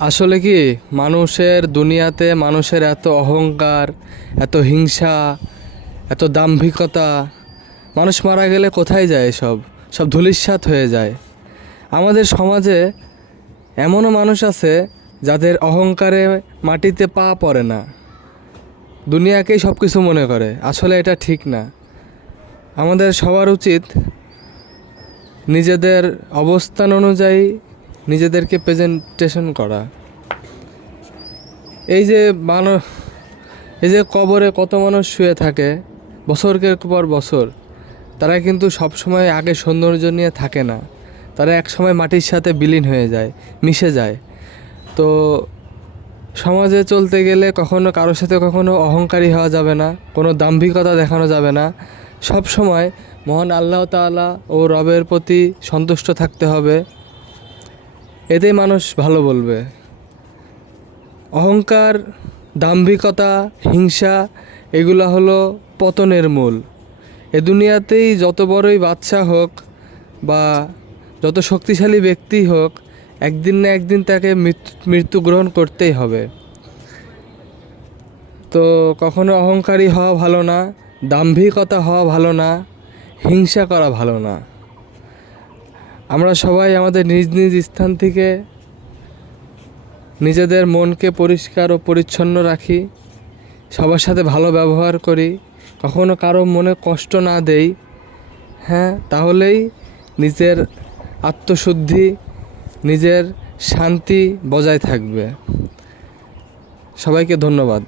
আসলে কি মানুষের দুনিয়াতে মানুষের এত অহংকার, এত হিংসা, এত দাম্ভিকতা, মানুষ মারা গেলে কোথায় যায় সব? সব ধূলিসাৎ হয়ে যায়। আমাদের সমাজে এমনও মানুষ আছে যাদের অহংকারে মাটিতে পা পড়ে না। দুনিয়াকেই সব কিছু মনে করে। আসলে এটা ঠিক না। আমাদের সবার উচিত নিজেদের অবস্থান অনুযায়ী নিজেদেরকে প্রেজেন্টেশন করা। এই যে মানুষ এই যে কবরে কত মানুষ শুয়ে থাকে, বছরকের পর বছর, তারা কিন্তু সবসময় আগে সৌন্দর্য নিয়ে থাকে না। তারা একসময় মাটির সাথে বিলীন হয়ে যায়, মিশে যায়। তো সমাজে চলতে গেলে কখনো কারোর সাথে কখনো অহংকারী হওয়া যাবে না, কোনো দাম্ভিকতা দেখানো যাবে না। সব সময় মহান আল্লাহ তাআলা ও রবের প্রতি সন্তুষ্ট থাকতে হবে। এতেই মানুষ ভালো বলবে। অহংকার, দাম্ভিকতা, হিংসা, এগুলো হলো পতনের মূল। এ দুনিয়াতেই যত বড়ই বাচ্চা হোক বা যত শক্তিশালী ব্যক্তি হোক, একদিন না একদিন তাকে মৃত্যু মৃত্যুগ্রহণ করতেই হবে। তো কখনো অহংকারী হওয়া ভালো না, দাম্ভিকতা হওয়া ভালো না, হিংসা করা ভালো না। আমরা সবাই আমাদের নিজ নিজ স্থান থেকে নিজেদের মনকে পরিষ্কার ও পরিচ্ছন্ন রাখি, সবার সাথে ভালো ব্যবহার করি, কখনো কারও মনে কষ্ট না দেই হ্যাঁ তাহলেই নিজের আত্মশুদ্ধি, নিজের শান্তি বজায় থাকবে। সবাইকে ধন্যবাদ।